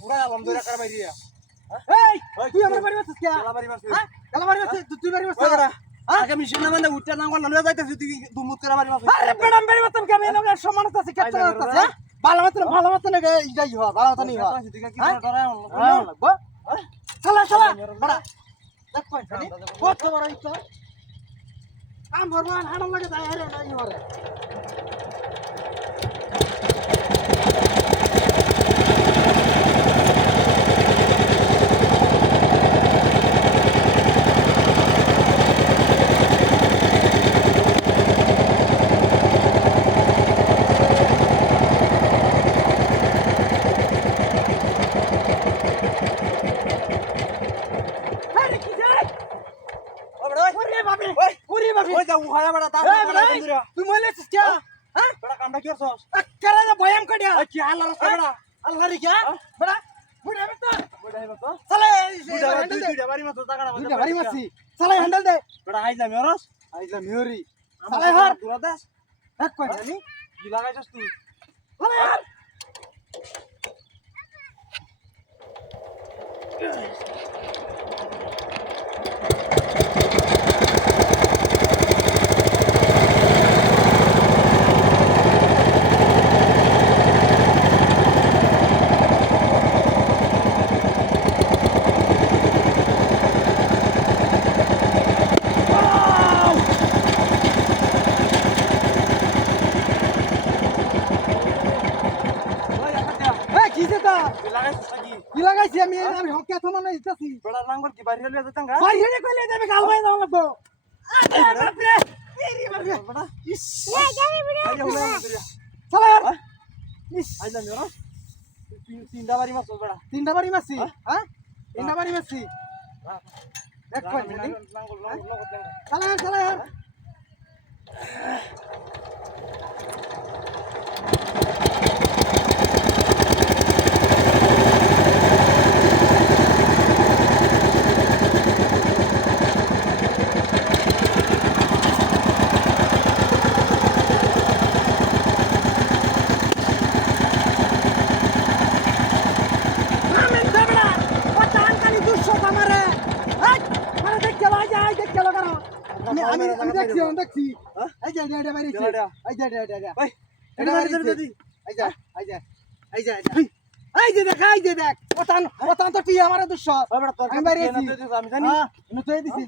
পুরা আলম ধরে করে মারিয়া এই তুই আমার বাড়ি মারছিস কে গলা বাড়ি মারছিস হ্যাঁ গলা মারি মারছিস তুই বাড়ি মারছিস আগে মিশন না মানে উঠতে না করলাম না যাইতেছি তুই দুমুত করে মারি মারছিস আরে বেড়াম বাড়ি মারতাম কে আমি না সম্মান আছে কে আছে ভালো মত না ইজাই হয় ভালো মত নেই হয় তুই কি ডরায় লাগবো চলা চলা বড়া দেখ কই জানি কত বড় ইচ্ছা কাম ভরবান হাড়ন লাগে যায় আরে নাই হরে ওই যা উহায়া বড় তা তুই মইলে কে হ্যাঁ বড় কামটা কি করছস আকারা না বয়াম কডিয়া কি হাল রাস্তা বড় আল্লাহ রে কে বড়া বুড়া আমি তো বড় হইবা তো চলে দুইটা বাড়ি মারছস টাকাটা দুইটা বাড়ি মারছি চলে হ্যান্ডেল দে বড় আইলা মেরস আইলা মিহরি চালাই হার দুরা দাস দেখ কই জানি কি লাগাইছস তুই চলে হার কি লাগাইছি আমি আমি হকে থমা না দিতেছি বড় নাঙ্গল কি বাইরে লইয়া যাতাঙ্গা ভাই হেরে কইলে যাবে গাল ভাই দাও লাগবো আরে বাপ রে এরি বাপ রে বড় ইস আইলা হলো না চলে আর ইস আইলা মেরস তিনটা বাড়ি মারছস বড় তিনটা বাড়ি মারছি হ্যাঁ তিনটা বাড়ি মারছি দেখ কই জানি নাঙ্গল চলে আর আমি দেখছি এই যে এটা বাইরেছি এই যে এটা ভাই এটা বাইরেছি এই যে দেখ ওতান তো টি আমারে দুঃখ তোর আমি বাইরেছি আমি জানি হ্যাঁ তুই দিছি